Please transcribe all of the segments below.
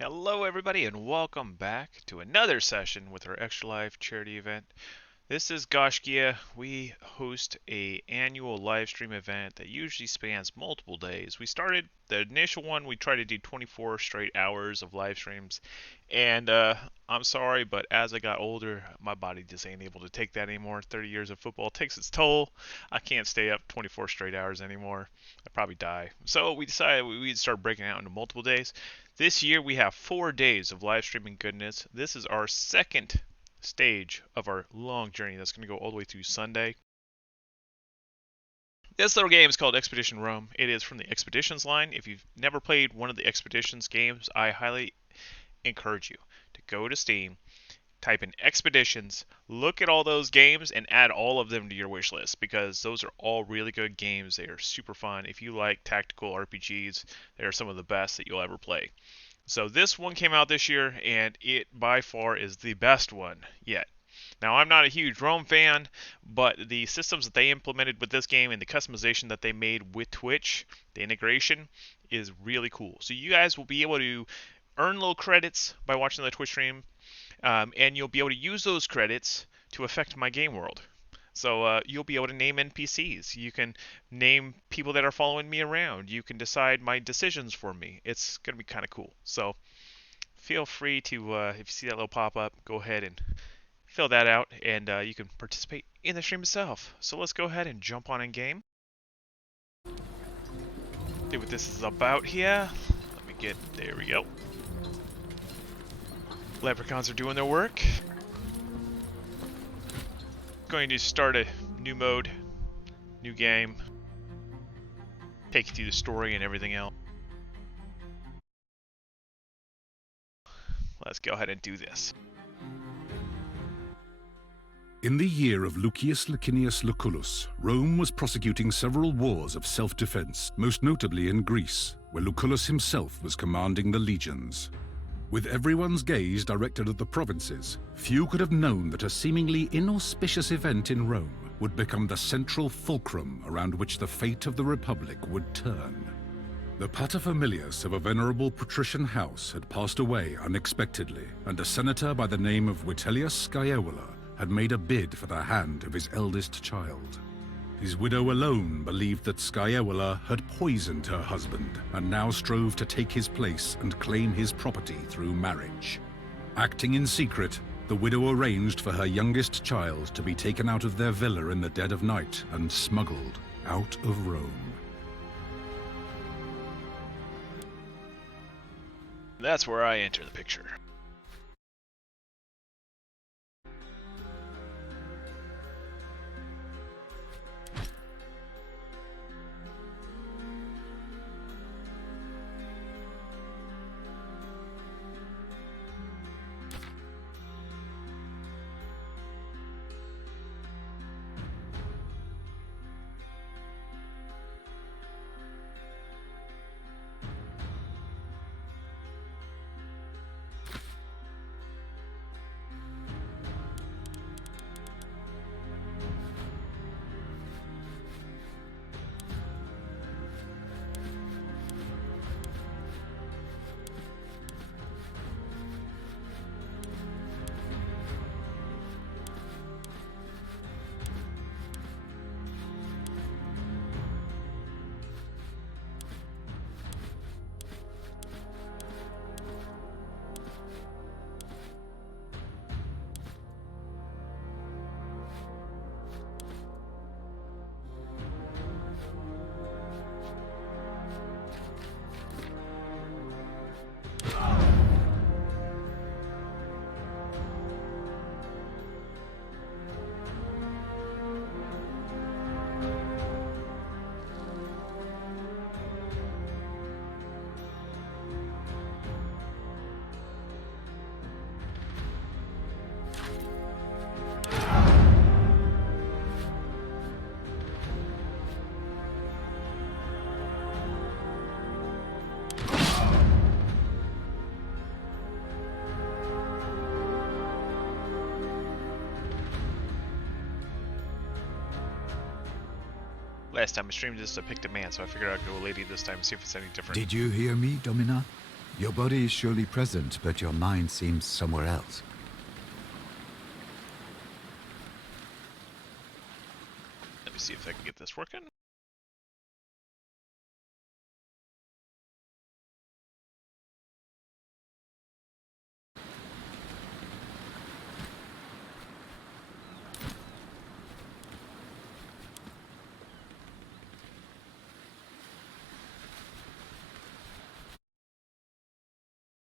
Hello, everybody, and welcome back to another session with our Extra Life charity event. This is Gaiscioch. We host a annual live stream event that usually spans multiple days. We started the initial one. We tried to do 24 straight hours of live streams, and I'm sorry, but as I got older, my body just ain't able to take that anymore. 30 years of football takes its toll. I can't stay up 24 straight hours anymore. I'd probably die. So we decided we'd start breaking out into multiple days. This year we have 4 days of live streaming goodness. This is our second stage of our long journey that's going to go all the way through Sunday. This little game is called Expedition Rome. It is from the Expeditions line. If you've never played one of the Expeditions games, I highly encourage you to go to Steam, type in Expeditions, look at all those games, and add all of them to your wish list because those are all really good games. They are super fun. If you like tactical RPGs, they are some of the best that you'll ever play. So this one came out this year, and it by far is the best one yet. Now, I'm not a huge Rome fan, but the systems that they implemented with this game and the customization that they made with Twitch, the integration, is really cool. So you guys will be able to earn little credits by watching the Twitch stream, and you'll be able to use those credits to affect my game world. So you'll be able to name NPCs. You can name people that are following me around. You can decide my decisions for me. It's going to be kind of cool. So feel free to, if you see that little pop-up, go ahead and fill that out, and you can participate in the stream itself. So let's go ahead and jump on in game. See what this is about here. Let me get, there we go. Leprechauns are doing their work. Going to start a new mode, new game, take you through the story and everything else. Let's go ahead and do this. In the year of Lucius Licinius Lucullus, Rome was prosecuting several wars of self-defense, most notably in Greece, where Lucullus himself was commanding the legions. With everyone's gaze directed at the provinces, few could have known that a seemingly inauspicious event in Rome would become the central fulcrum around which the fate of the Republic would turn. The paterfamilias of a venerable patrician house had passed away unexpectedly, and a senator by the name of Vitellius Scaevola had made a bid for the hand of his eldest child. His widow alone believed that Scaevola had poisoned her husband and now strove to take his place and claim his property through marriage. Acting in secret, the widow arranged for her youngest child to be taken out of their villa in the dead of night and smuggled out of Rome. That's where I enter the picture. Last time I streamed this, I picked a man, so I figured I'd go lady this time and see if it's any different. Did you hear me, Domina? Your body is surely present, but your mind seems somewhere else. Let me see if I can get this working.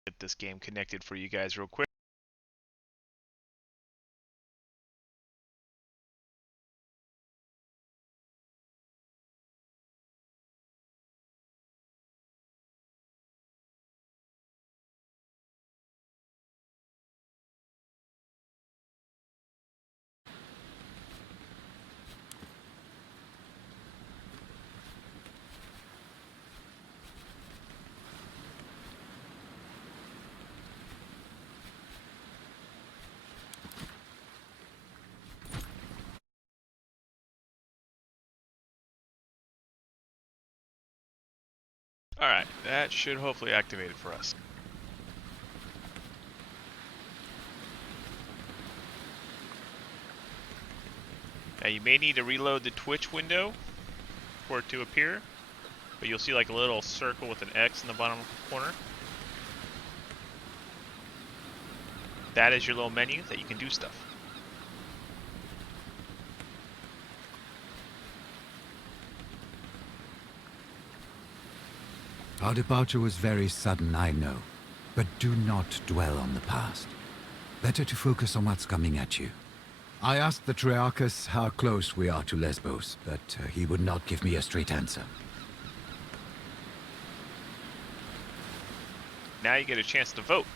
Get this game connected for you guys real quick. Alright, that should hopefully activate it for us. Now you may need to reload the Twitch window for it to appear, but you'll see like a little circle with an X in the bottom corner. That is your little menu that you can do stuff. Our departure was very sudden, I know. But do not dwell on the past. Better to focus on what's coming at you. I asked the Triarchus how close we are to Lesbos, but he would not give me a straight answer. Now you get a chance to vote.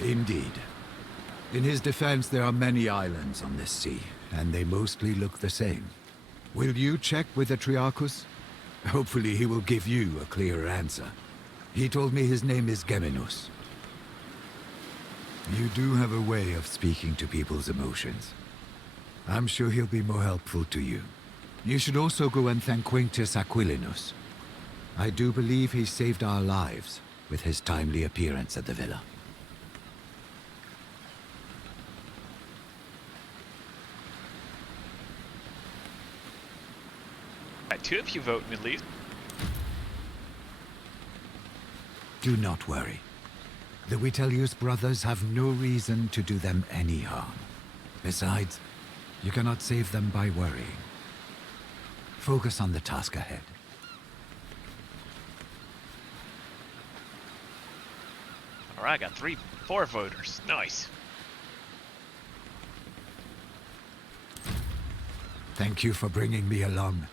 Indeed. In his defense, there are many islands on this sea, and they mostly look the same. Will you check with the Triarchus? Hopefully he will give you a clearer answer. He told me his name is Geminus. You do have a way of speaking to people's emotions. I'm sure he'll be more helpful to you. You should also go and thank Quintus Aquilinus. I do believe he saved our lives with his timely appearance at the villa. Two if you vote at least. Do not worry. The Vitellius brothers have no reason to do them any harm. Besides, you cannot save them by worrying. Focus on the task ahead. Alright, got 4 voters. Nice. Thank you for bringing me along.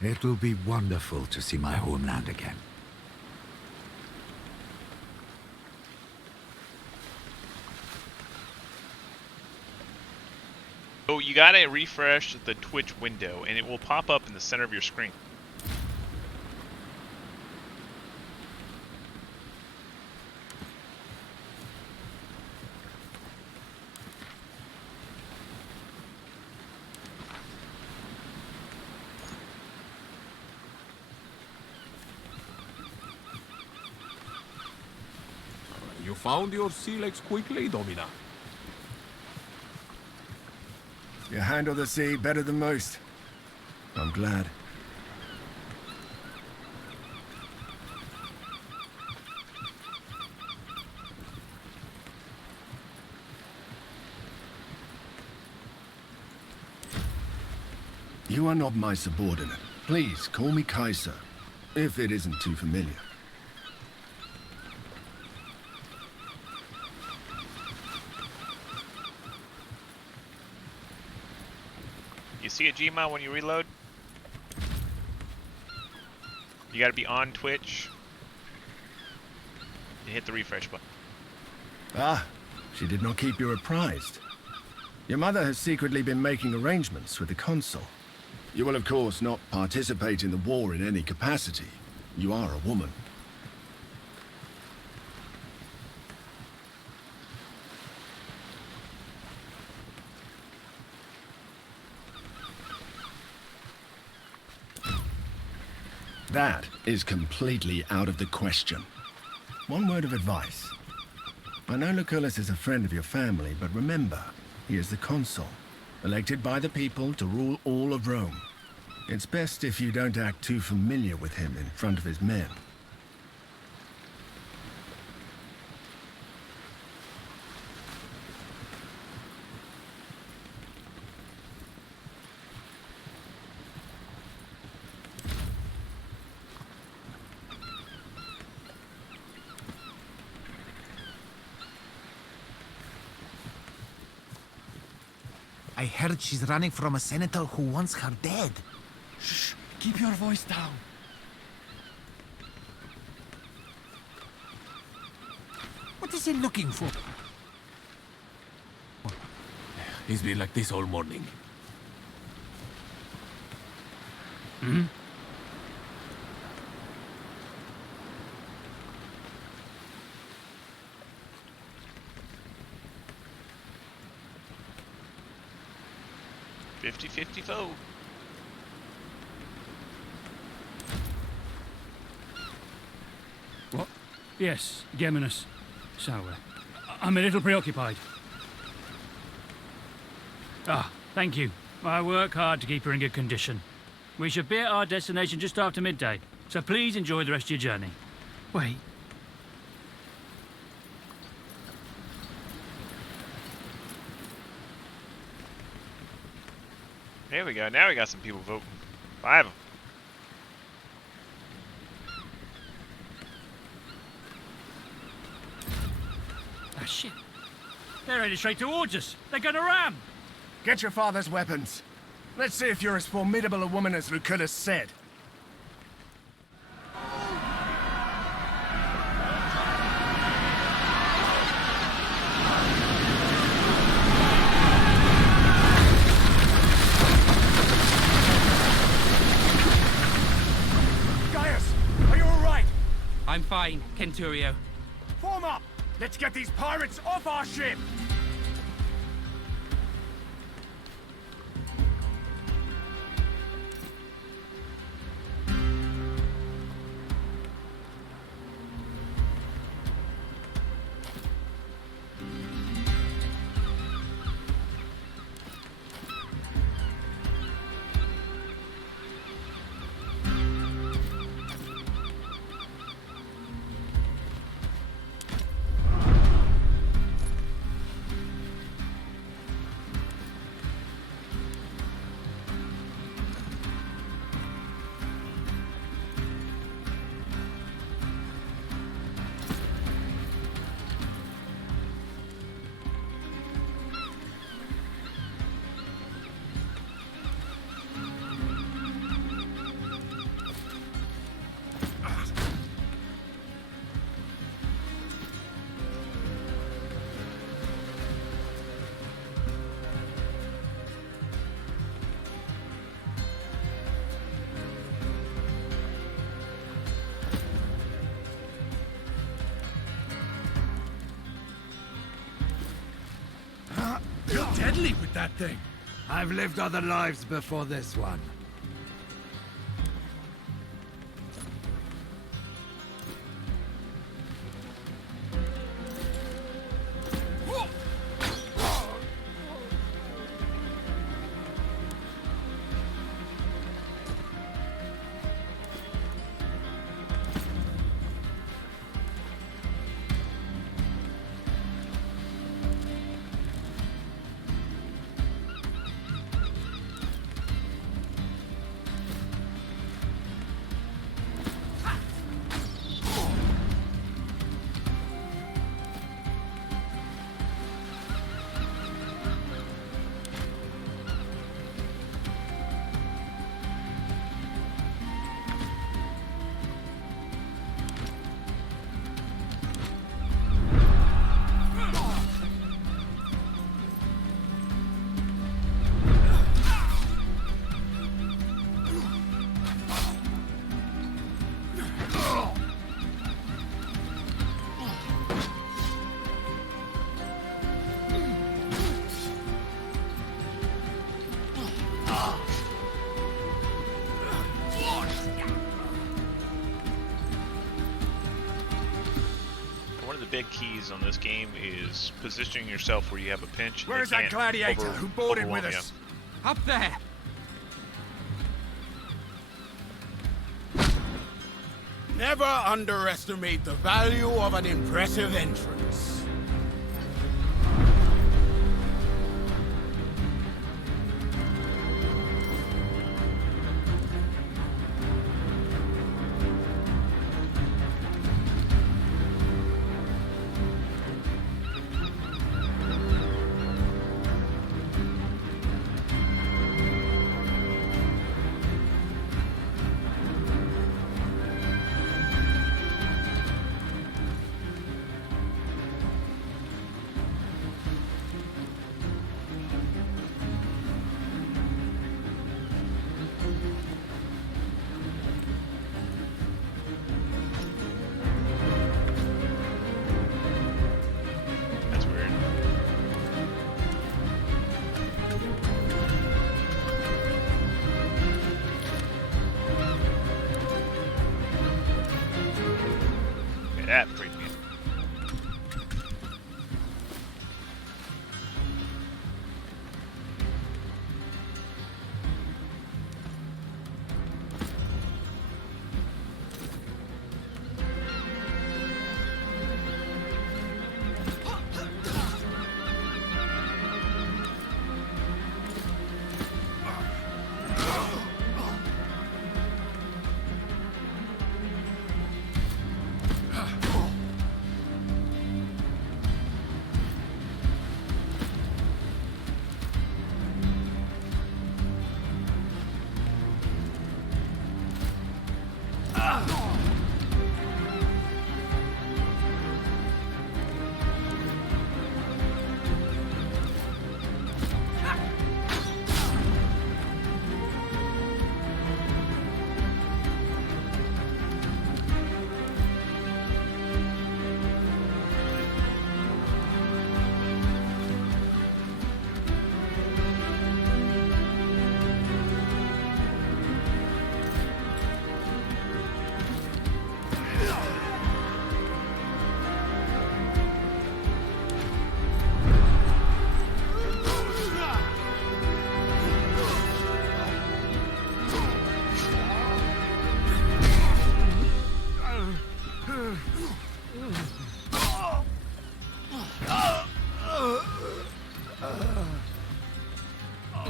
It will be wonderful to see my homeland again. So you gotta refresh the Twitch window and it will pop up in the center of your screen. You found your sea legs quickly, Domina. You handle the sea better than most. I'm glad. You are not my subordinate. Please, call me Kaiser, if it isn't too familiar. You see a Gmail when you reload? You gotta be on Twitch. And hit the refresh button. Ah, she did not keep you apprised. Your mother has secretly been making arrangements with the consul. You will, of course, not participate in the war in any capacity. You are a woman. That is completely out of the question. One word of advice. I know Lucullus is a friend of your family, but remember, he is the consul, elected by the people to rule all of Rome. It's best if you don't act too familiar with him in front of his men. I heard she's running from a senator who wants her dead. Shh! Keep your voice down. What is he looking for? He's been like this all morning. Hmm? 50-50 vote. What? Yes, Geminus. So, I'm a little preoccupied. Ah, thank you. I work hard to keep her in good condition. We should be at our destination just after midday, so please enjoy the rest of your journey. Wait. There we go. Now we got some people voting. 5 of them. Ah, shit. They're headed straight towards us. They're gonna ram. Get your father's weapons. Let's see if you're as formidable a woman as Lucullus said. Gaius, are you all right? I'm fine, Centurio. Form up! Let's get these pirates off our ship! You're deadly with that thing. I've lived other lives before this one. big keys on this game is positioning yourself where you have a pinch. and Where's they that can't gladiator who boarded with overwhelm us? Up there! Never underestimate the value of an impressive entrance. That's weird. Okay, that freaked me out.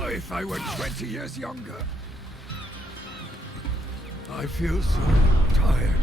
Oh, if I were 20 years younger. I feel so tired.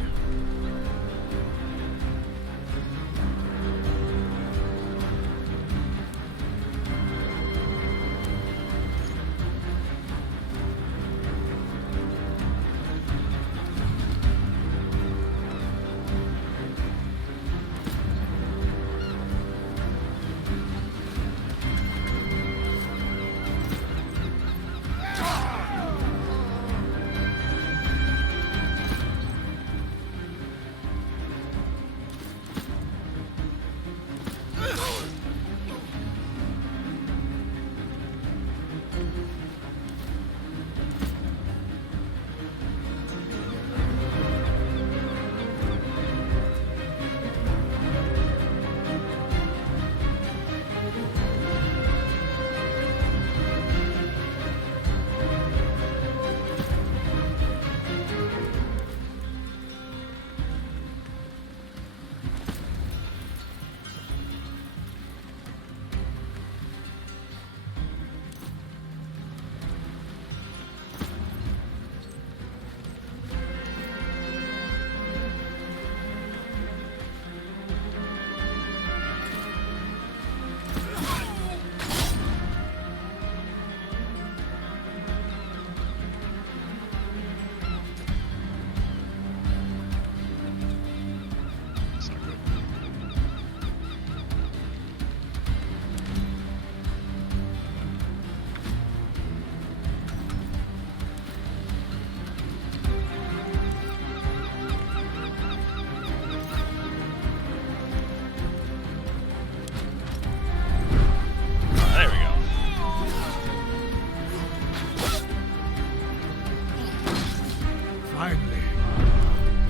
Finally,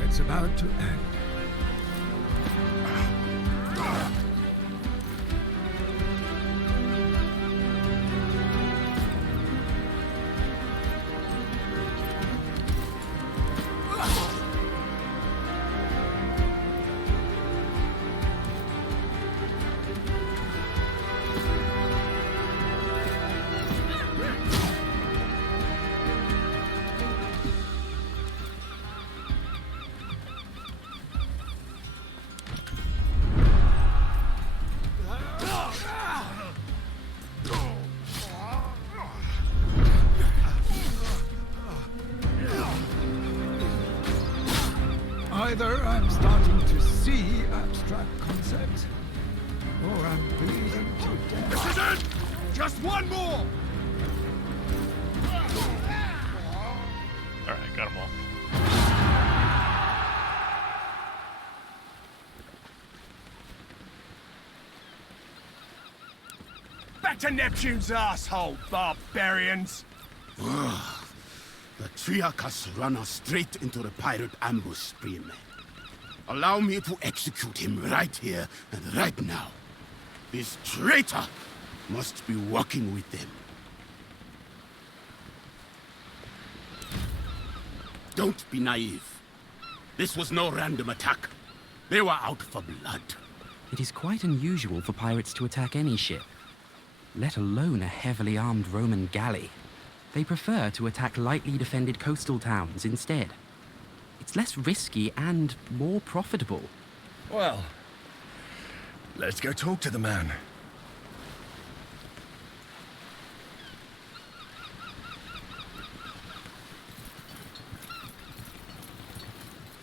it's about to end. Either I'm starting to see abstract concepts, or I'm bleeding to death. This is it! Just one more! Alright, got them all. Back to Neptune's asshole, barbarians! The Triarchus run us straight into the pirate ambush, Spearman. Allow me to execute him right here and right now. This traitor must be working with them. Don't be naive. This was no random attack. They were out for blood. It is quite unusual for pirates to attack any ship, let alone a heavily armed Roman galley. They prefer to attack lightly defended coastal towns instead. It's less risky and more profitable. Well, let's go talk to the man.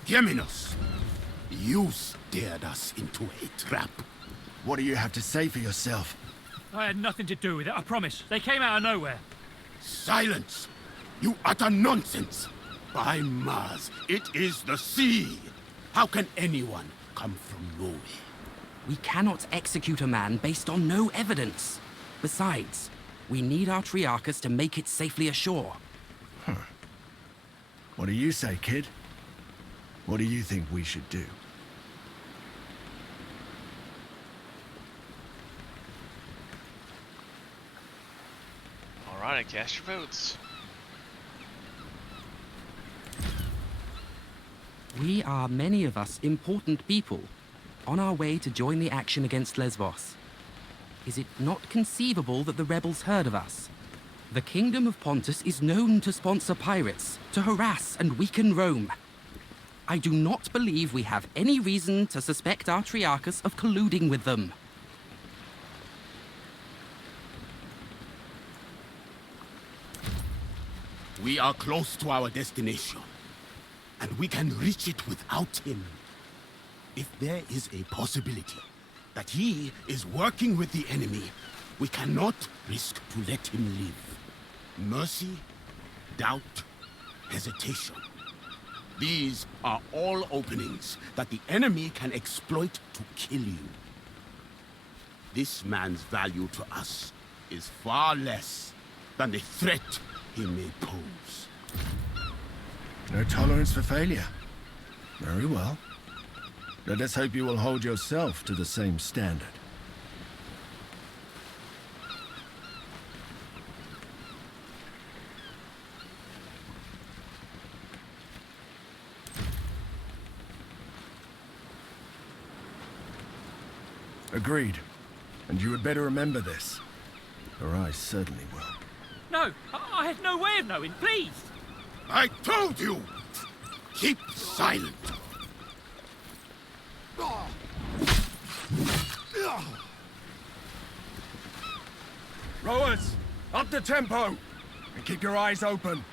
Geminos, you steered us into a trap. What do you have to say for yourself? I had nothing to do with it, I promise. They came out of nowhere. Silence! You utter nonsense! By Mars, it is the sea! How can anyone come from nowhere? We cannot execute a man based on no evidence. Besides, we need our Triarchus to make it safely ashore. What do you say, kid? What do you think we should do? Alright, cast your votes. We are, many of us, important people, on our way to join the action against Lesbos. Is it not conceivable that the rebels heard of us? The Kingdom of Pontus is known to sponsor pirates, to harass and weaken Rome. I do not believe we have any reason to suspect our Triarchus of colluding with them. We are close to our destination, and we can reach it without him. If there is a possibility that he is working with the enemy, we cannot risk to let him live. Mercy, doubt, hesitation. These are all openings that the enemy can exploit to kill you. This man's value to us is far less than the threat he may pose. No tolerance for failure. Very well. Let us hope you will hold yourself to the same standard. Agreed. And you had better remember this. Or I certainly will. No, I had no way of knowing, please! I told you! Keep silent! Rowers, up the tempo! And keep your eyes open.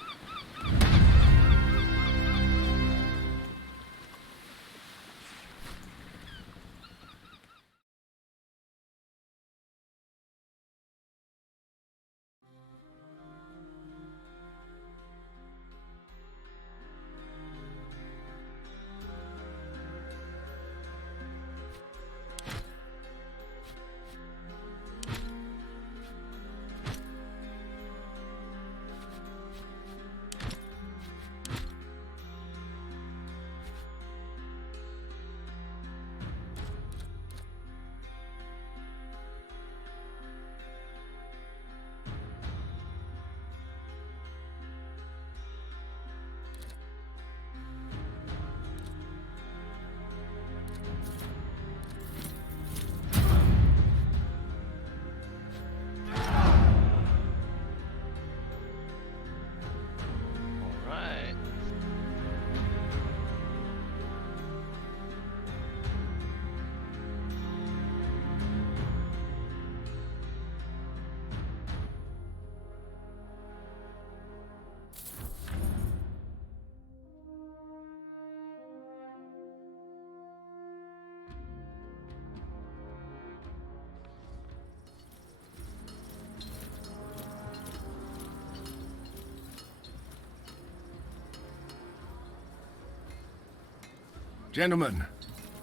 Gentlemen,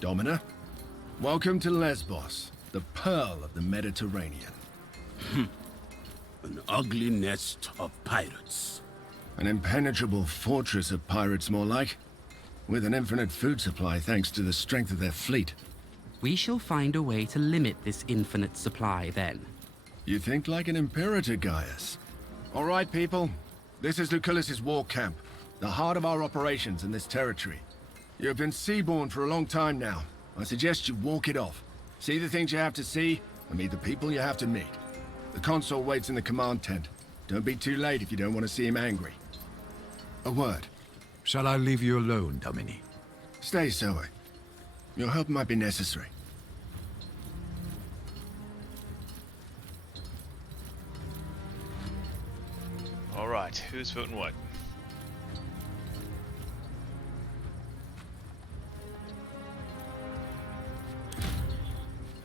Domina, welcome to Lesbos, the pearl of the Mediterranean. An ugly nest of pirates. An impenetrable fortress of pirates, more like. With an infinite food supply thanks to the strength of their fleet. We shall find a way to limit this infinite supply, then. You think like an imperator, Gaius. All right, people. This is Lucullus's war camp, the heart of our operations in this territory. You have been seaborne for a long time now. I suggest you walk it off. See the things you have to see, and meet the people you have to meet. The consul waits in the command tent. Don't be too late if you don't want to see him angry. A word. Shall I leave you alone, Domini? Stay, Zoe. Your help might be necessary. All right, who's voting what?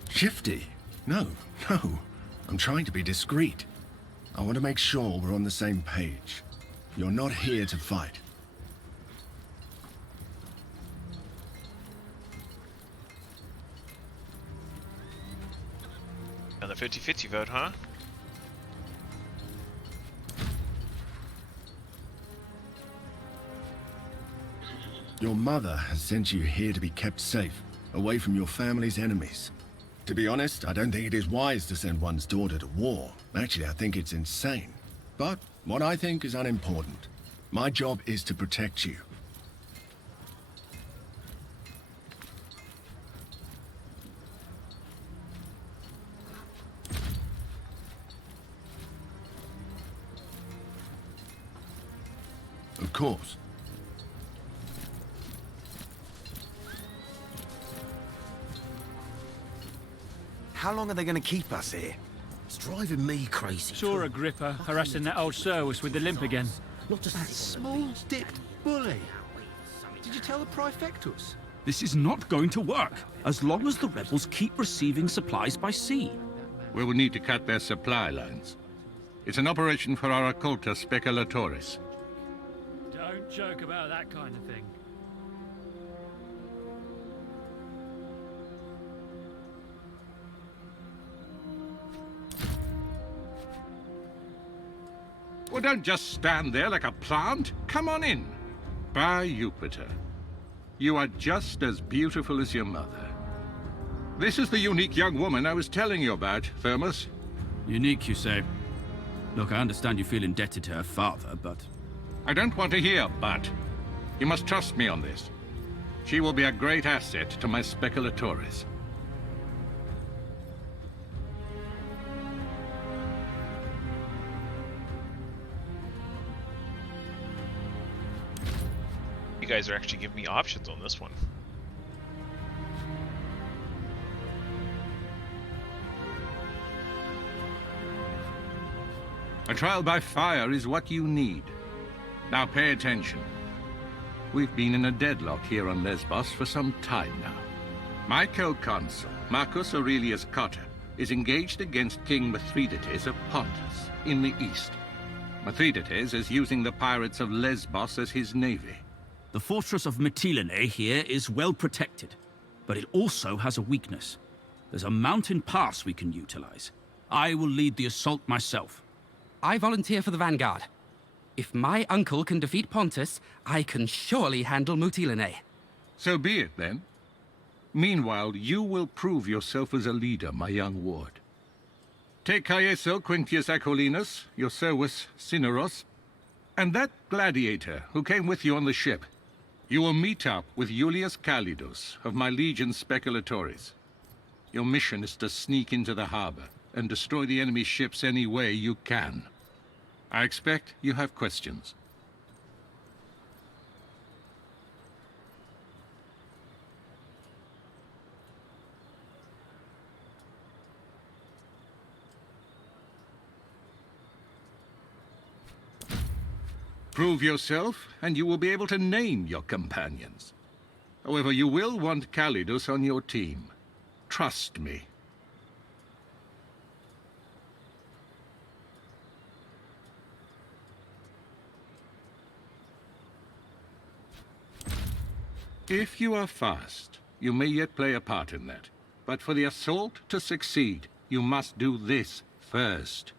Shifty? No. I'm trying to be discreet. I want to make sure we're on the same page. You're not here to fight. Another 50-50 vote, huh? Your mother has sent you here to be kept safe, away from your family's enemies. To be honest, I don't think it is wise to send one's daughter to war. Actually, I think it's insane. But what I think is unimportant. My job is to protect you. Of course. How long are they going to keep us here? It's driving me crazy. Saw Agrippa harassing that old Servus with the limp again. Not just that small-dicked bully. Did you tell the Praefectus? This is not going to work, as long as the rebels keep receiving supplies by sea. We will need to cut their supply lines. It's an operation for our occulta speculatoris. Don't joke about that kind of thing. Well, don't just stand there like a plant. Come on in. By Jupiter. You are just as beautiful as your mother. This is the unique young woman I was telling you about, Thermos. Unique, you say? Look, I understand you feel indebted to her father, but... I don't want to hear but. You must trust me on this. She will be a great asset to my speculatoris. You guys are actually giving me options on this one. A trial by fire is what you need. Now pay attention. We've been in a deadlock here on Lesbos for some time now. My co-consul, Marcus Aurelius Cotta, is engaged against King Mithridates of Pontus in the east. Mithridates is using the pirates of Lesbos as his navy. The fortress of Mytilene here is well protected, but it also has a weakness. There's a mountain pass we can utilize. I will lead the assault myself. I volunteer for the vanguard. If my uncle can defeat Pontus, I can surely handle Mytilene. So be it, then. Meanwhile, you will prove yourself as a leader, my young ward. Take Gaiscioch Quintius Acollinus, your Servus Cineros, and that gladiator who came with you on the ship. You will meet up with Iulius Calidus of my legion Speculatoris. Your mission is to sneak into the harbor and destroy the enemy ships any way you can. I expect you have questions. Prove yourself, and you will be able to name your companions. However, you will want Calidus on your team. Trust me. If you are fast, you may yet play a part in that. But for the assault to succeed, you must do this first.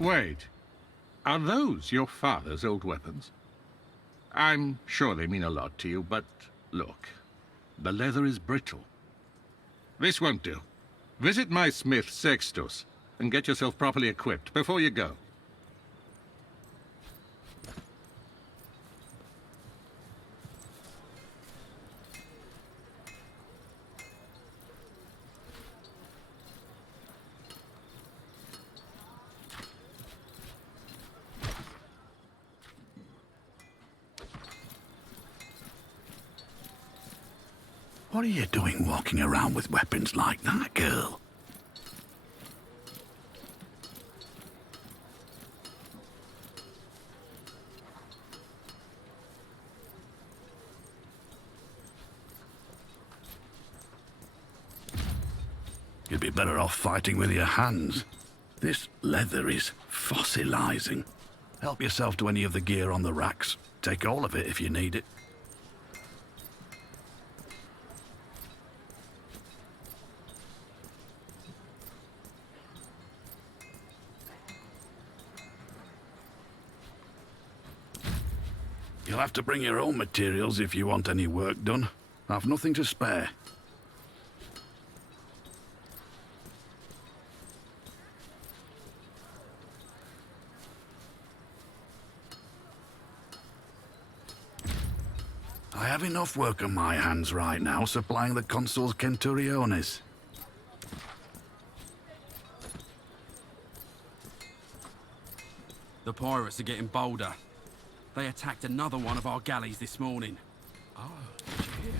Wait. Are those your father's old weapons? I'm sure they mean a lot to you, but look. The leather is brittle. This won't do. Visit my smith, Sextus, and get yourself properly equipped before you go. What are you doing walking around with weapons like that, girl? You'd be better off fighting with your hands. This leather is fossilizing. Help yourself to any of the gear on the racks. Take all of it if you need it. You'll have to bring your own materials if you want any work done. I've nothing to spare. I have enough work on my hands right now supplying the consul's centuriones. The pirates are getting bolder. They attacked another one of our galleys this morning. Oh, dear.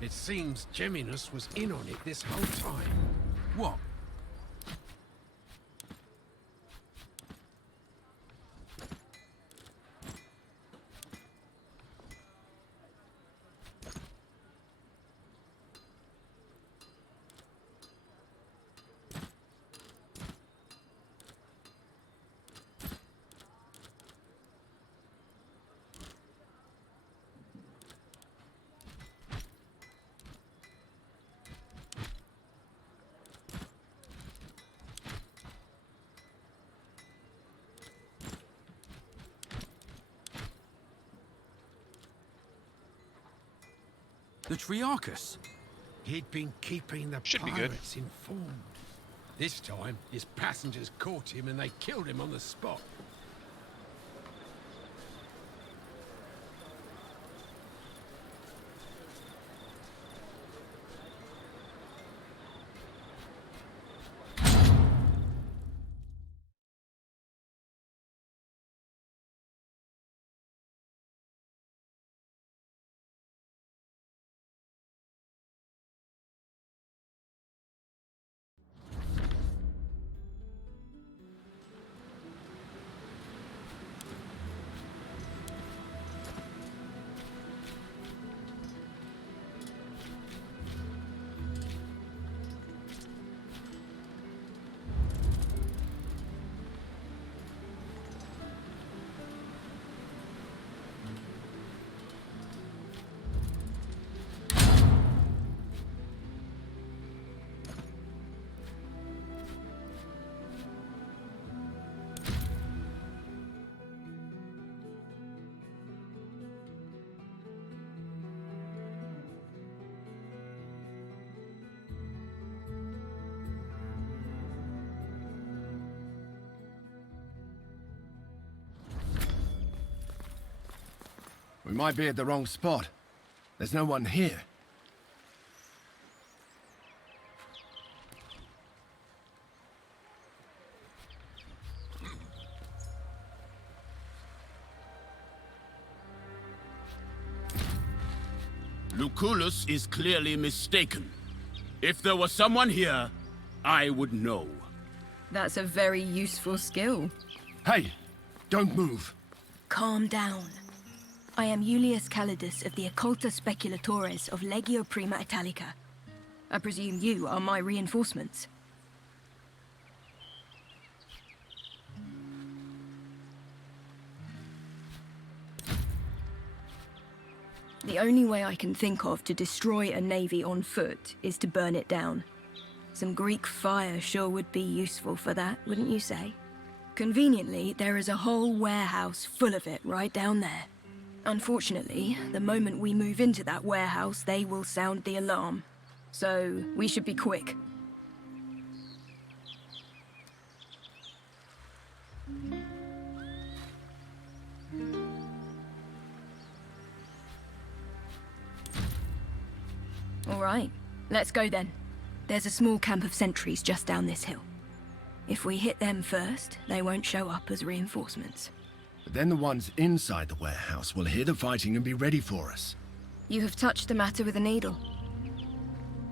It seems Geminus was in on it this whole time. What? The Triarchus? He'd been keeping the pirates informed. This time, his passengers caught him and they killed him on the spot. We might be at the wrong spot. There's no one here. Lucullus is clearly mistaken. If there was someone here, I would know. That's a very useful skill. Hey, don't move. Calm down. I am Julius Calidus of the Occulta Speculatores of Legio Prima Italica. I presume you are my reinforcements. The only way I can think of to destroy a navy on foot is to burn it down. Some Greek fire sure would be useful for that, wouldn't you say? Conveniently, there is a whole warehouse full of it right down there. Unfortunately, the moment we move into that warehouse, they will sound the alarm. So, we should be quick. All right, let's go then. There's a small camp of sentries just down this hill. If we hit them first, they won't show up as reinforcements. But then the ones inside the warehouse will hear the fighting and be ready for us. You have touched the matter with a needle.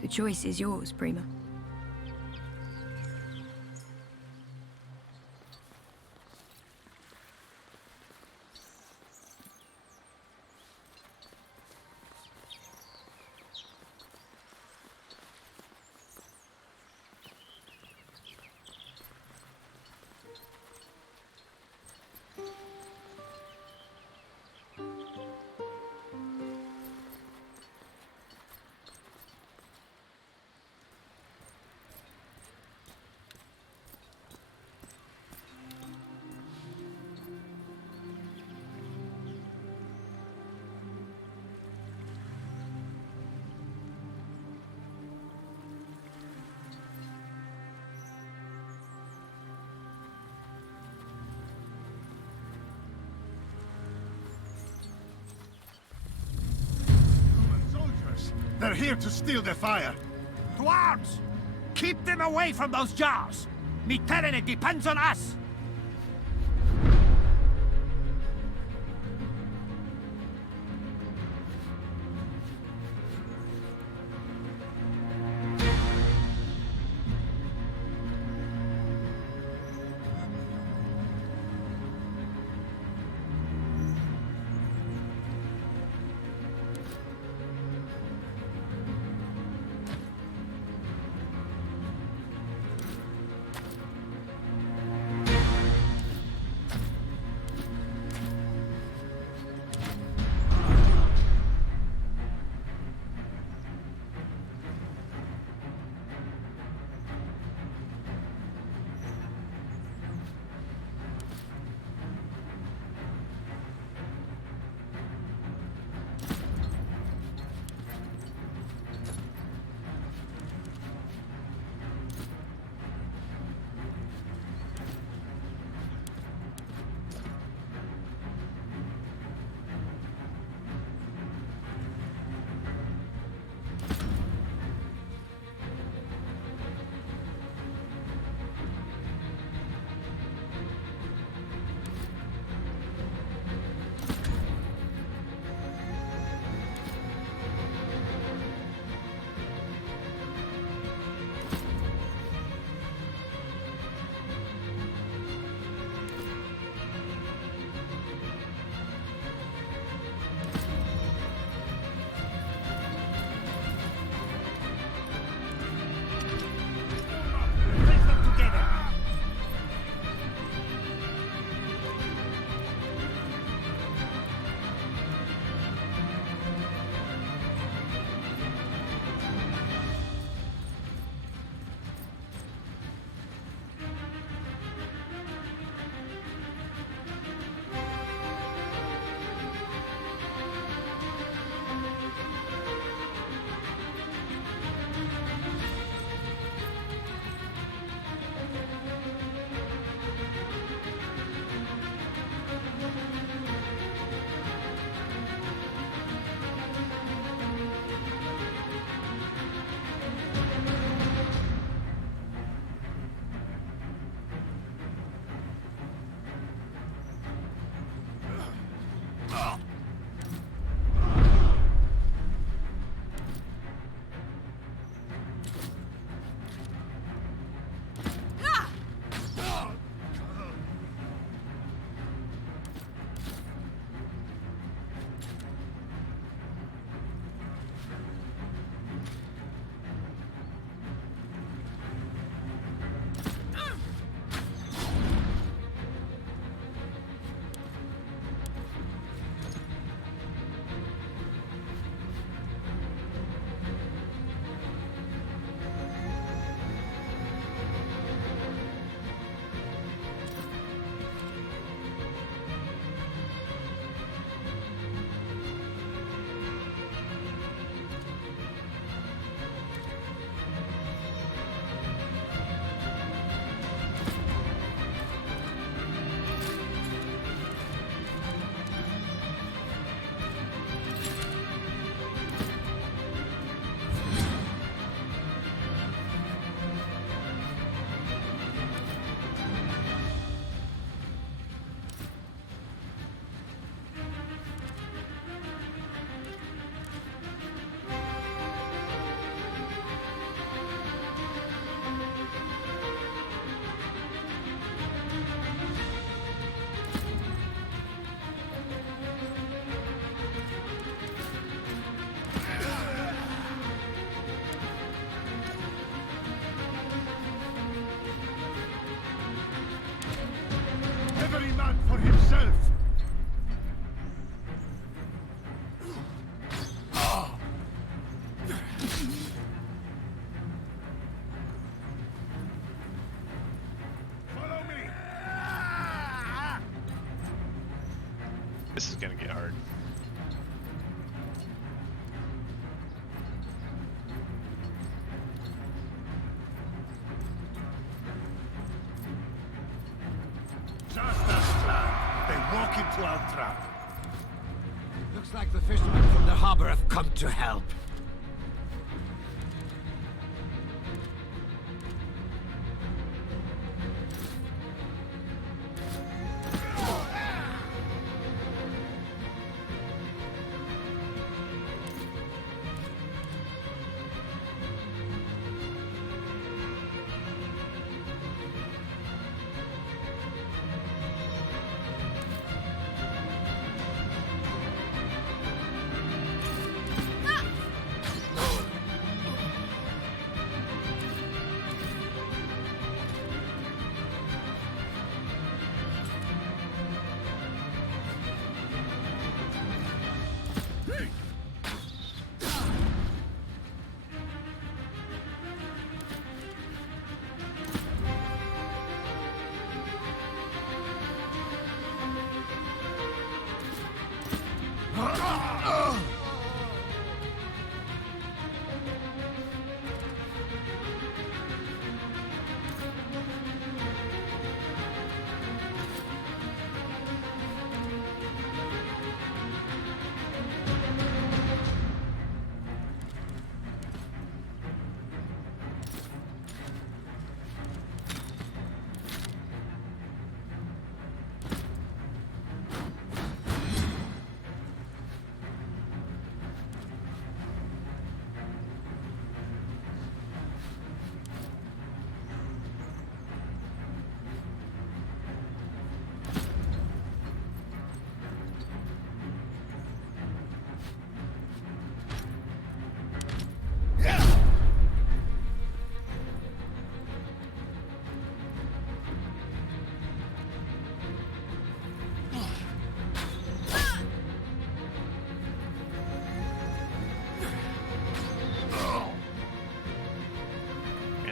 The choice is yours, Prima. They're here to steal the fire. To arms! Keep them away from those jars! Me telling it depends on us! well trapped. Looks like the fishermen from the harbor have come to help.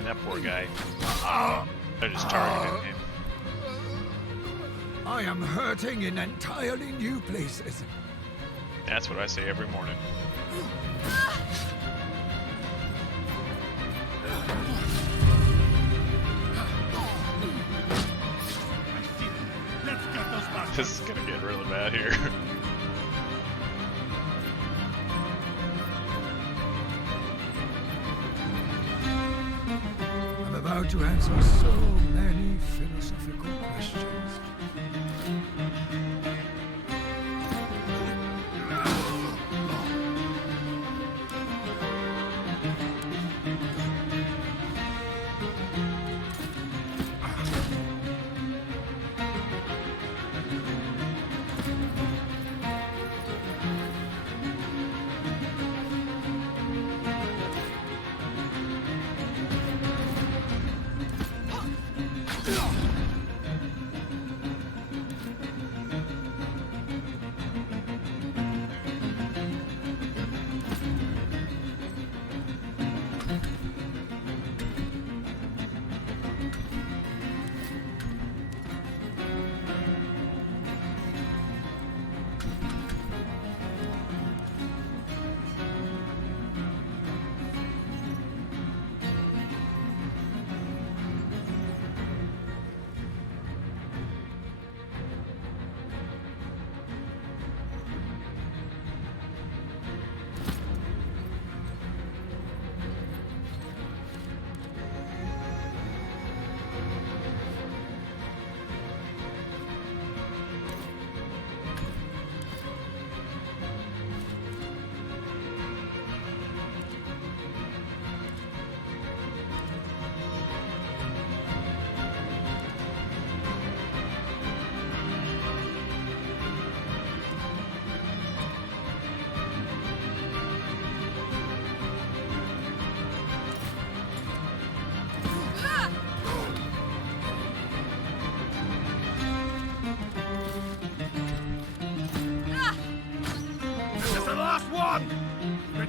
That poor guy. I just targeted him. I am hurting in entirely new places. That's what I say every morning. Let's get those bastards. This is gonna get really bad here. I'm about to answer so many philosophical questions.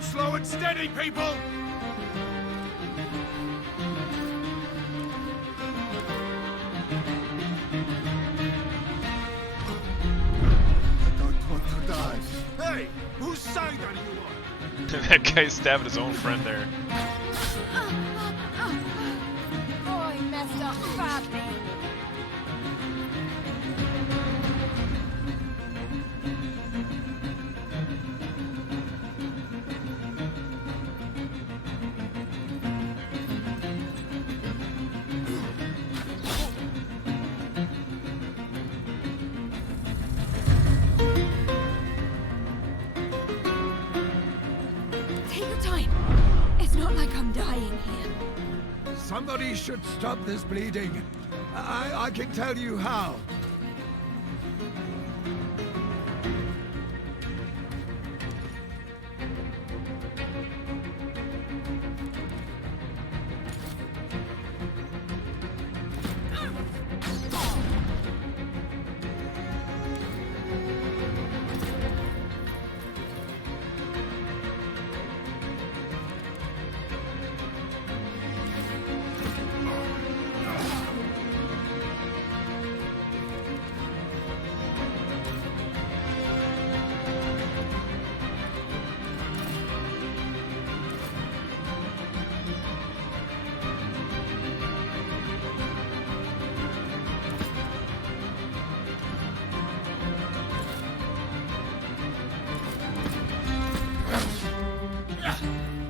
Slow and steady, people! I don't want to die. Hey, whose side are you on? That guy stabbed his own friend there. Oh, he messed up badly. Take your time. It's not like I'm dying here. Somebody should stop this bleeding. I can tell you how.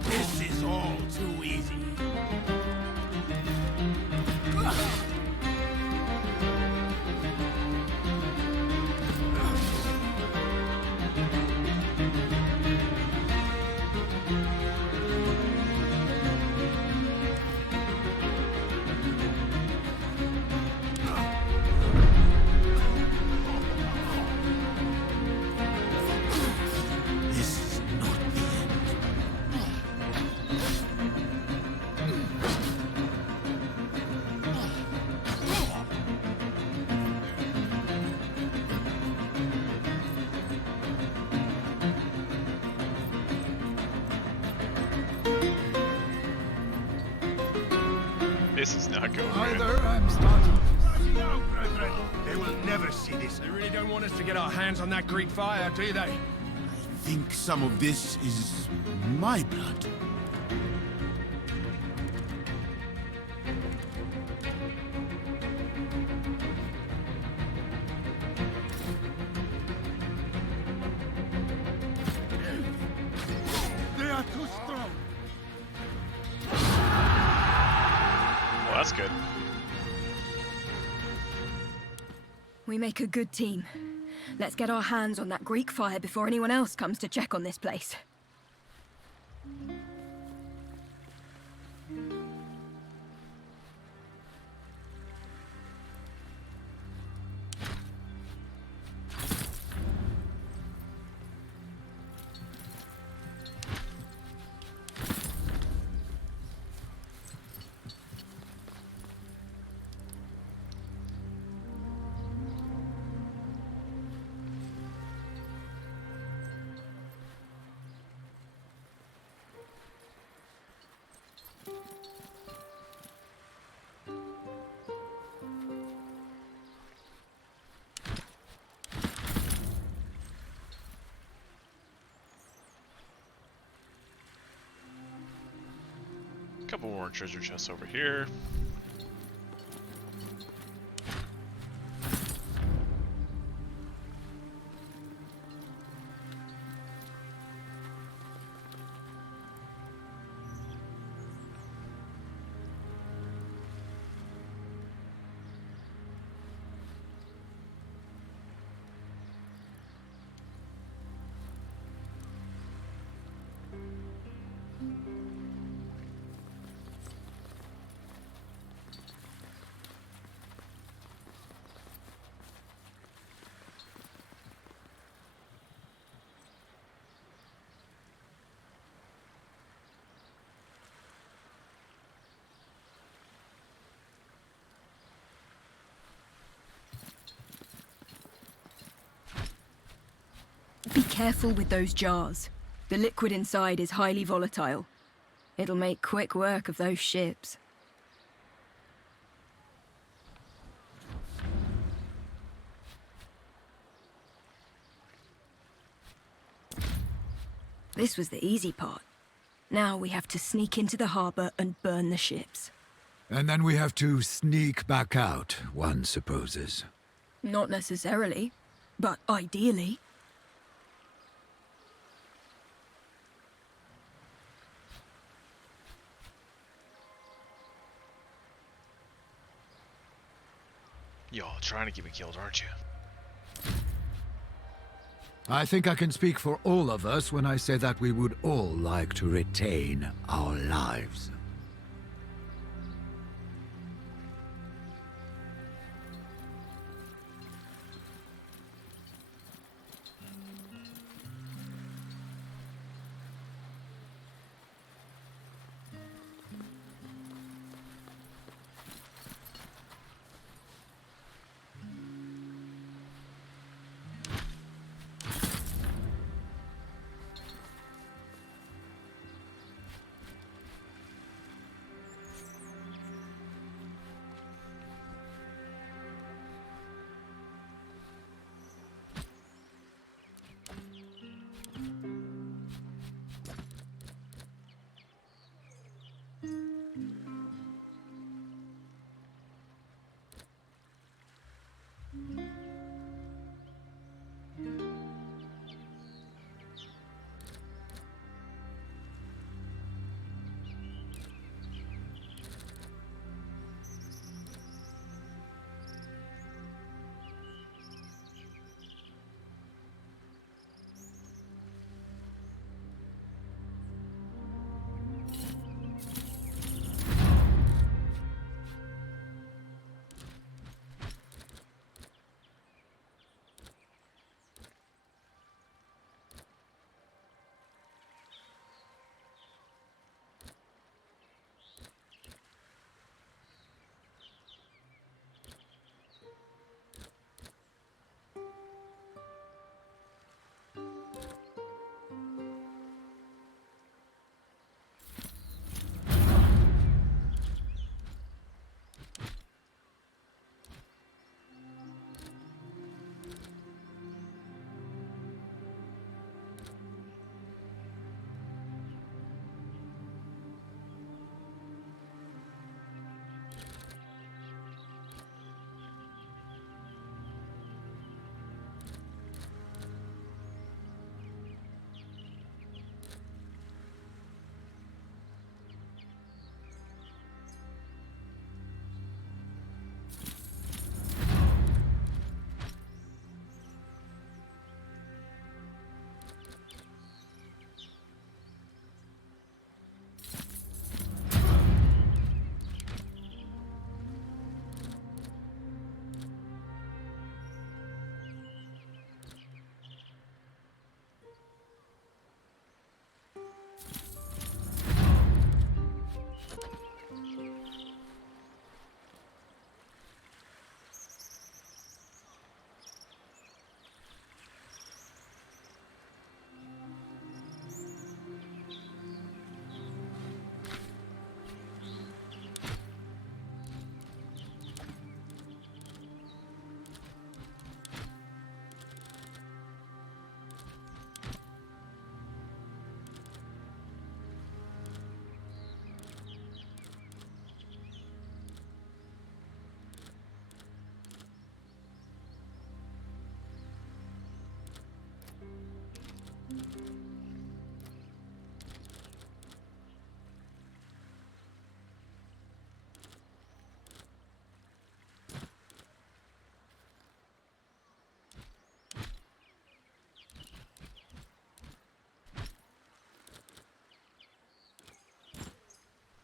This is all too easy. This is not the end. This is not going Either good. I'm starting. No, brethren. They will never see this. They really don't want us to get our hands on that Greek fire, do they? I think some of this is my blood. They are too strong. Well, that's good. We make a good team. Let's get our hands on that Greek fire before anyone else comes to check on this place. Couple more treasure chests over here. Be careful with those jars. The liquid inside is highly volatile. It'll make quick work of those ships. This was the easy part. Now we have to sneak into the harbor and burn the ships. And then we have to sneak back out, one supposes. Not necessarily, but ideally. Y'all trying to get me killed, aren't you? I think I can speak for all of us when I say that we would all like to retain our lives.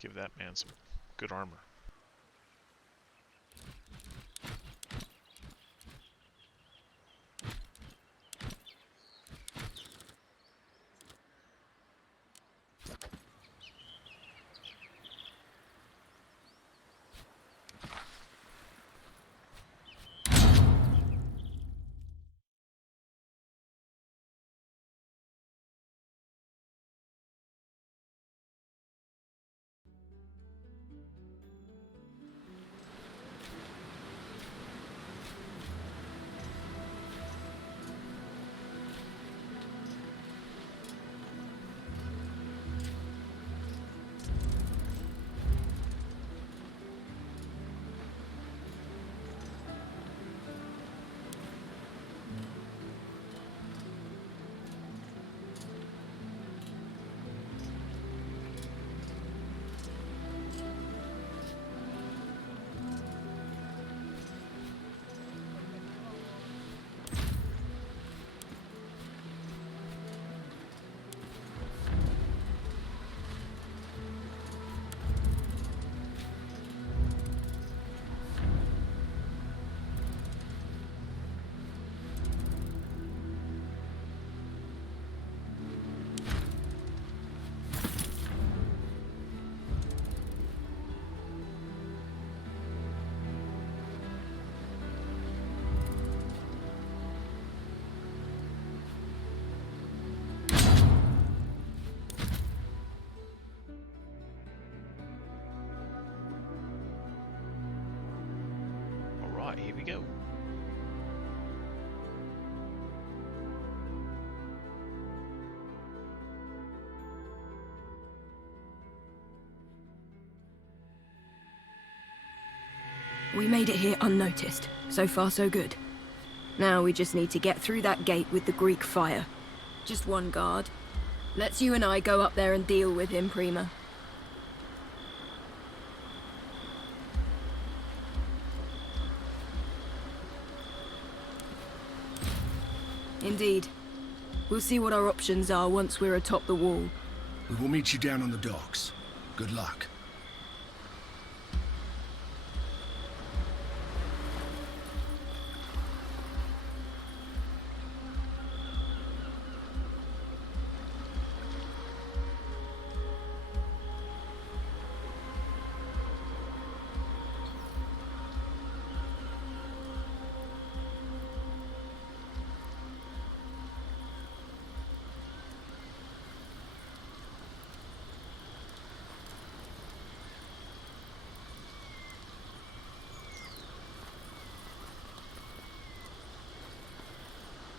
Give that man some good armor. We made it here unnoticed. So far, so good. Now we just need to get through that gate with the Greek fire. Just one guard. Let's you and I go up there and deal with him, Prima. Indeed. We'll see what our options are once we're atop the wall. We will meet you down on the docks. Good luck.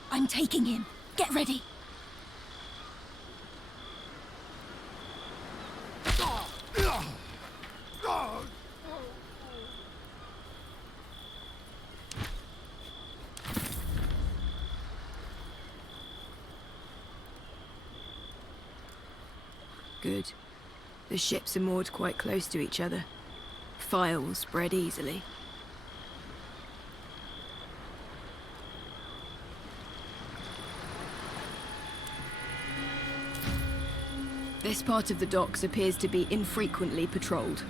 I'm taking him. Get ready. Good. The ships are moored quite close to each other. Fire will spread easily. This part of the docks appears to be infrequently patrolled.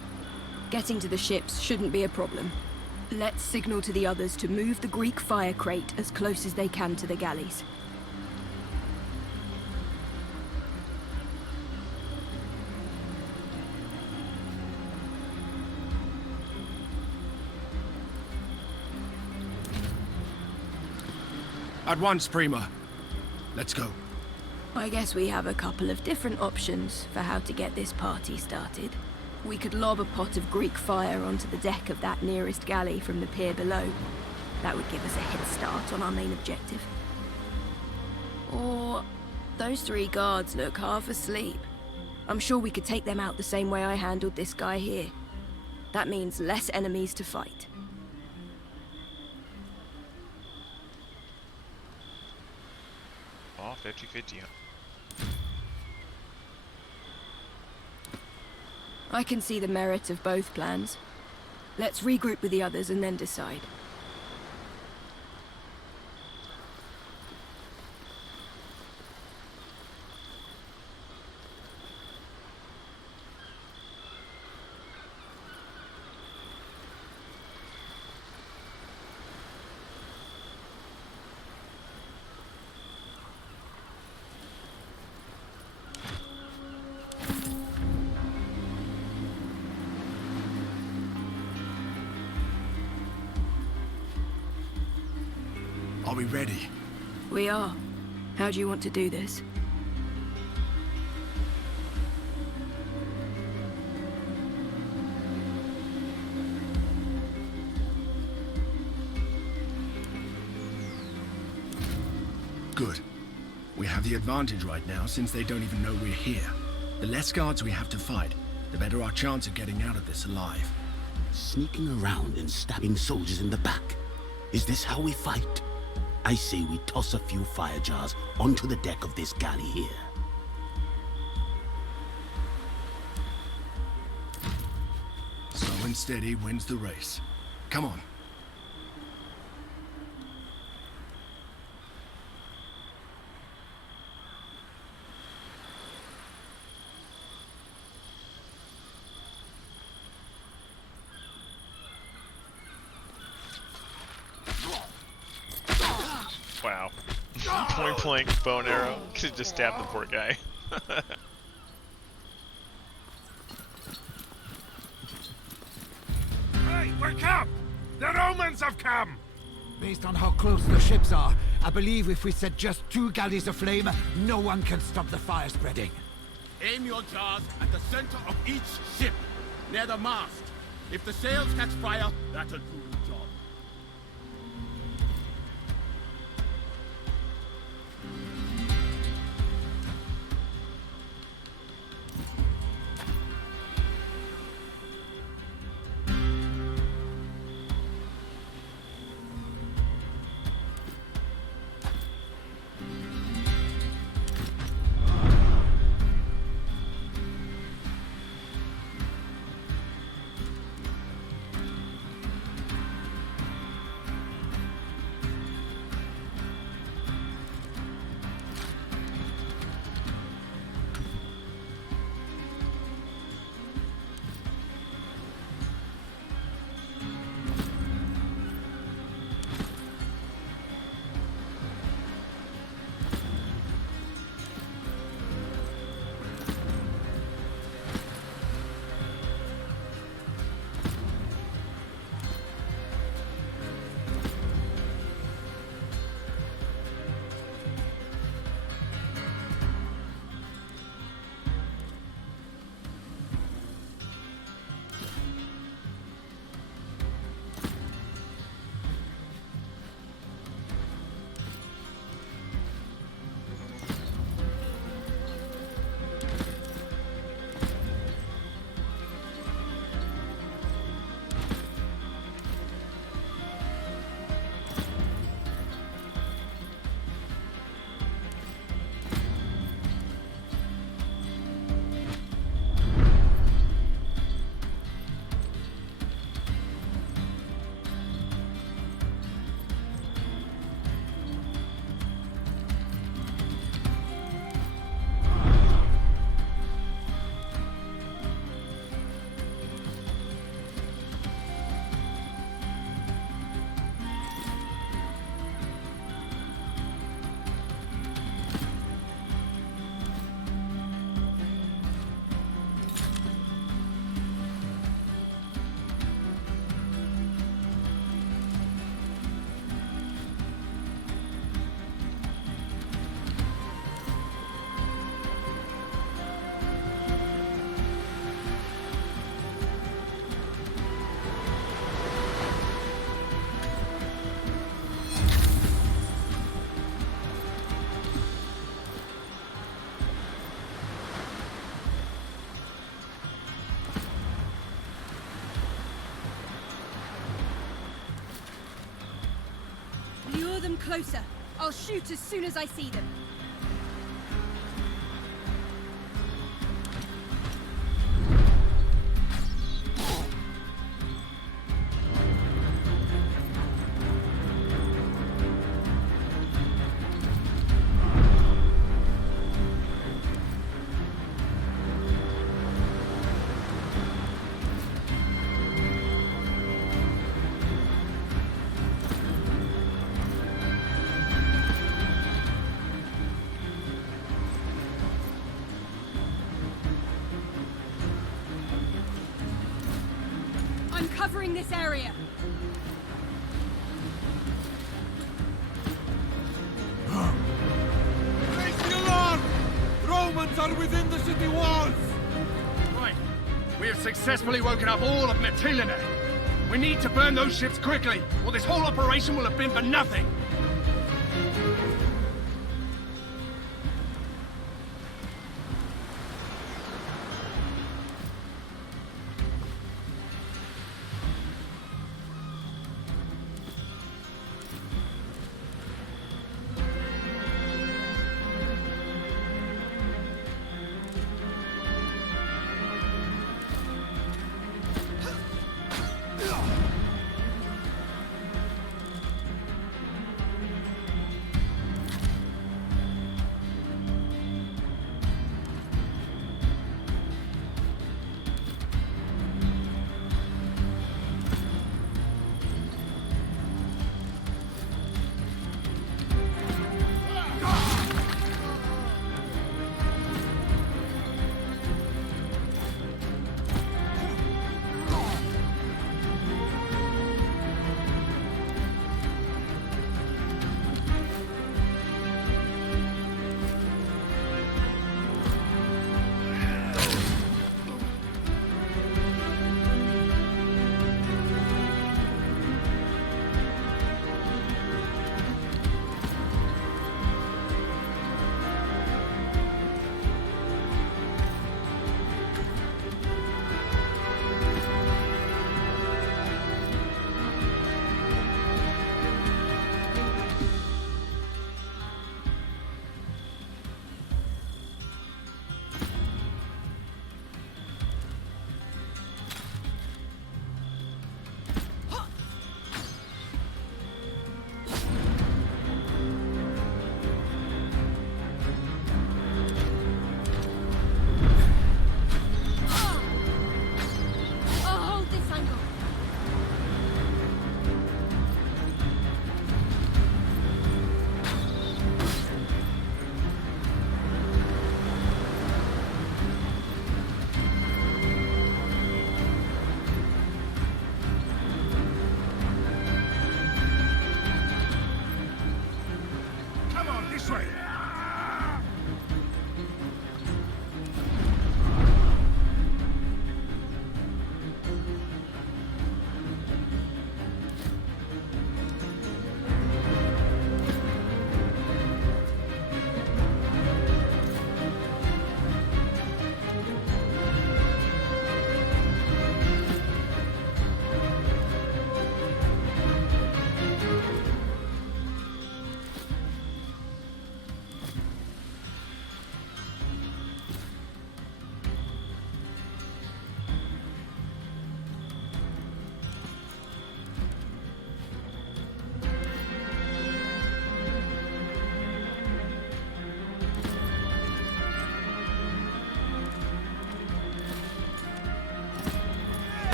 Getting to the ships shouldn't be a problem. Let's signal to the others to move the Greek fire crate as close as they can to the galleys. At once, Prima. Let's go. I guess we have a couple of different options for how to get this party started. We could lob a pot of Greek fire onto the deck of that nearest galley from the pier below. That would give us a head start on our main objective. Or those three guards look half asleep. I'm sure we could take them out the same way I handled this guy here. That means less enemies to fight. Oh, 50-50. I can see the merit of both plans. Let's regroup with the others and then decide. Are we ready? We are. How do you want to do this? Good. We have the advantage right now since they don't even know we're here. The less guards we have to fight, the better our chance of getting out of this alive. Sneaking around and stabbing soldiers in the back. Is this how we fight? I say we toss a few fire jars onto the deck of this galley here. Slow and steady wins the race. Come on. Wow. Point blank, bow and arrow. Could have just stabbed the poor guy. Hey, wake up! The Romans have come! Based on how close the ships are, I believe if we set just 2 galleys aflame, no one can stop the fire spreading. Aim your jars at the center of each ship, near the mast. If the sails catch fire, that'll do the job. them closer. I'll shoot as soon as I see them. I'm covering this area. Raise the alarm! The Romans are within the city walls! Right. We have successfully woken up all of Mytilene. We need to burn those ships quickly, or this whole operation will have been for nothing.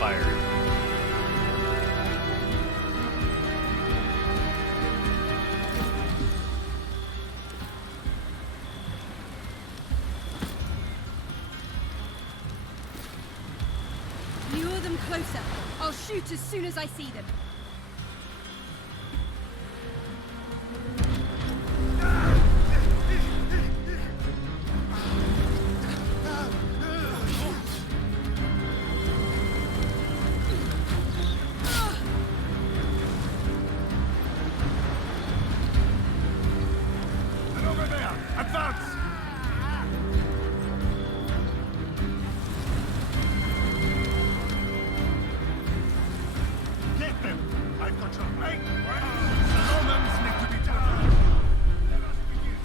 fire. Lure them closer. I'll shoot as soon as I see them. And over there! Advance! Get them! I've got your right. The Romans need to be done. Let us begin.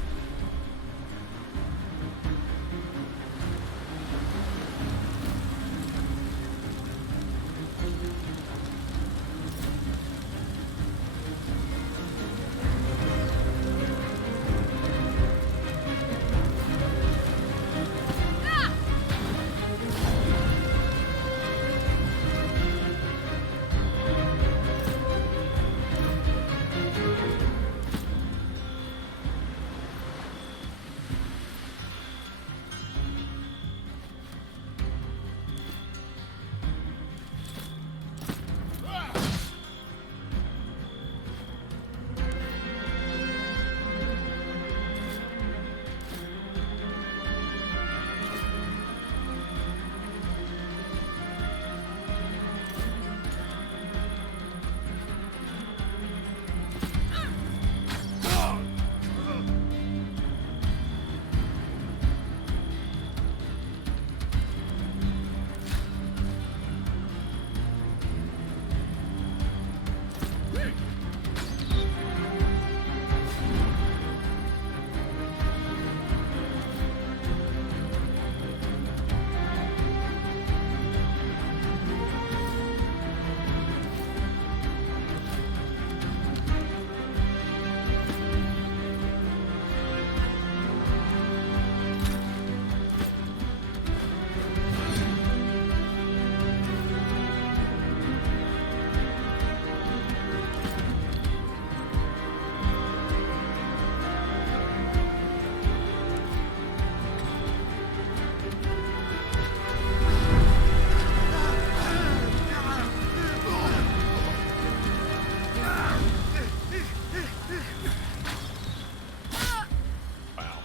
Wow.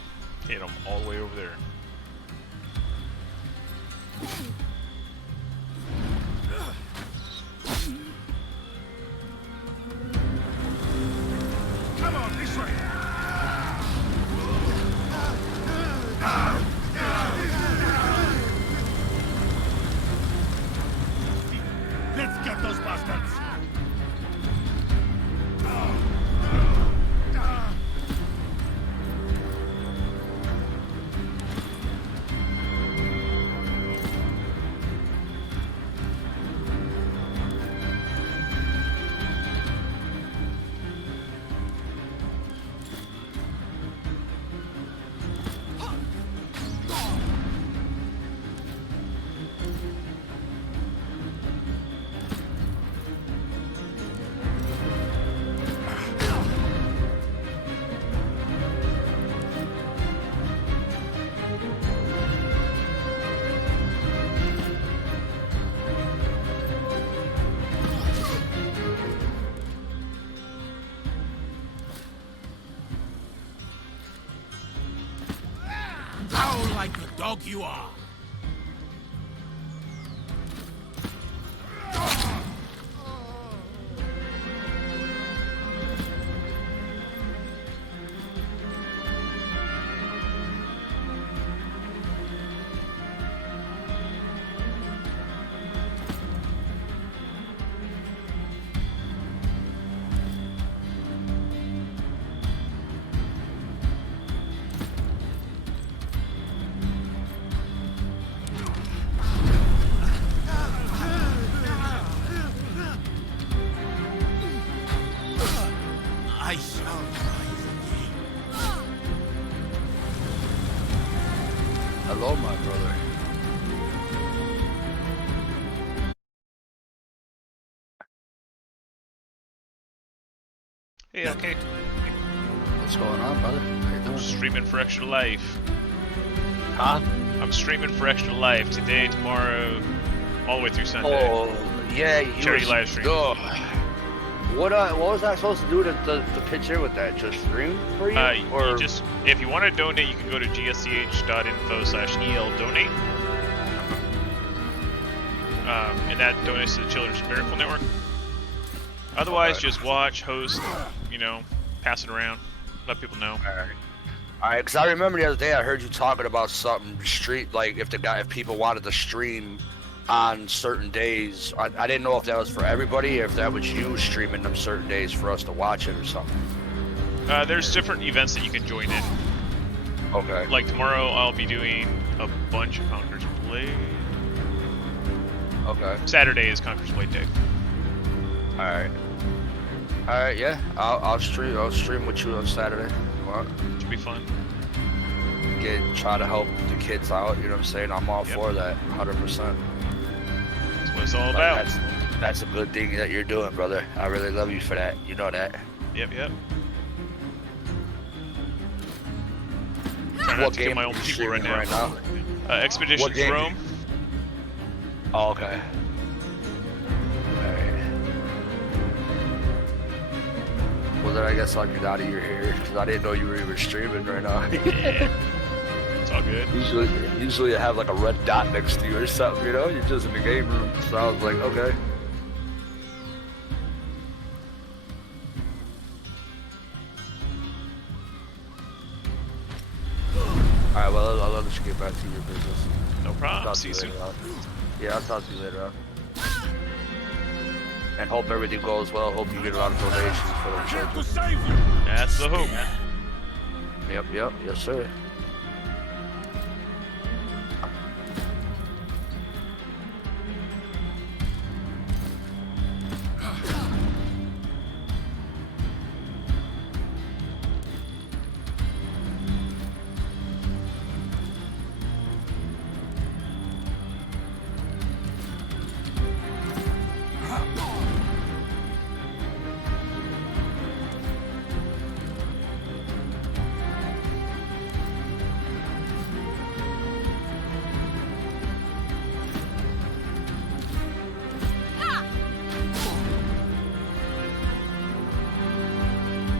Hit him all the way over there. Come on, this way! Let's get those bastards! Howl like the dog you are. Hey, okay. What's going on, brother? How you doing? Streaming for Extra Life. Huh? I'm streaming for Extra Life today, tomorrow, all the way through Sunday. Oh, yeah, you charity were, live stream. What was I supposed to do to pitch in with that? Just stream for you? You just, if you want to donate, you can go to gsch.info/EL-donate. And that donates to the Children's Miracle Network. Otherwise, just watch, host, you know, pass it around, let people know. Alright, because I remember the other day I heard you talking about something like if people wanted to stream on certain days. I didn't know if that was for everybody or if that was you streaming them certain days for us to watch it or something. There's different events that you can join in. Okay. Like tomorrow, I'll be doing a bunch of Conqueror's Blade. Okay. Saturday is Conqueror's Blade Day. Alright. Alright, yeah. I'll stream with you on Saturday. What? Should be fun. Try to help the kids out, you know what I'm saying? I'm all for that, 100%. That's what it's all about. That's a good thing that you're doing, brother. I really love you for that. You know that. Yep. Trying not to kill my own people right now. Expeditions Rome. Oh, okay. Alright. Well, then I guess I'll get out of your hair, because I didn't know you were even streaming right now. Yeah. It's all good. Usually I have like a red dot next to you or something, you know? You're just in the game room. So I was like, okay. Alright, well, I'll let you get back to your business. No problem. See you soon. Yeah, I'll talk to you later on. And hope everything goes well. Hope you get a lot of donations for the children. That's the hope. Yep, yes sir.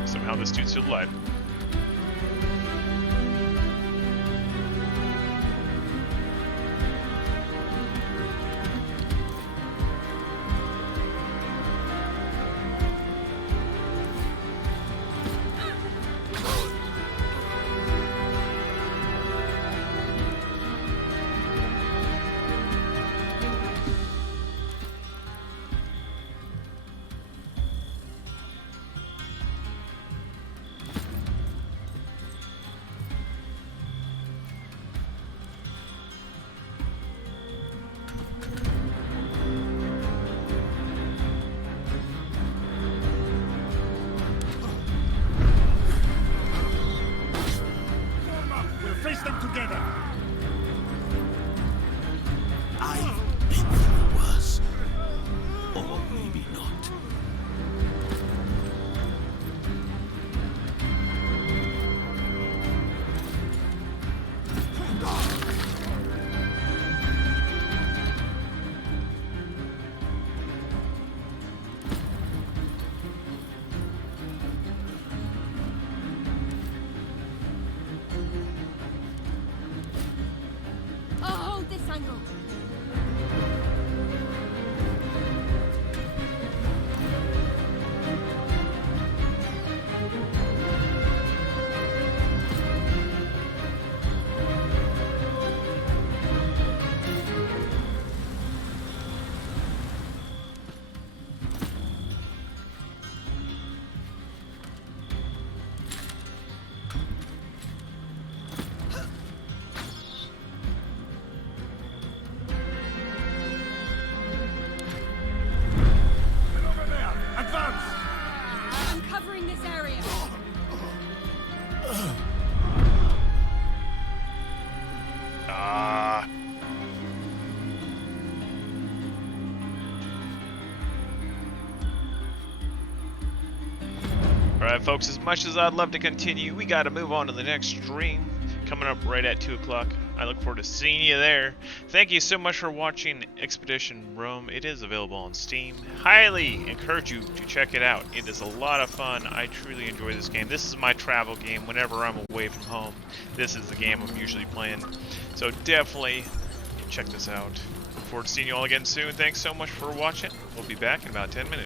Somehow this dude's still alive. Alright folks, as much as I'd love to continue, we gotta move on to the next stream. Coming up right at 2 o'clock. I look forward to seeing you there. Thank you so much for watching Expedition Rome. It is available on Steam. Highly encourage you to check it out. It is a lot of fun. I truly enjoy this game. This is my travel game whenever I'm away from home. This is the game I'm usually playing. So definitely check this out. Look forward to seeing you all again soon. Thanks so much for watching. We'll be back in about 10 minutes.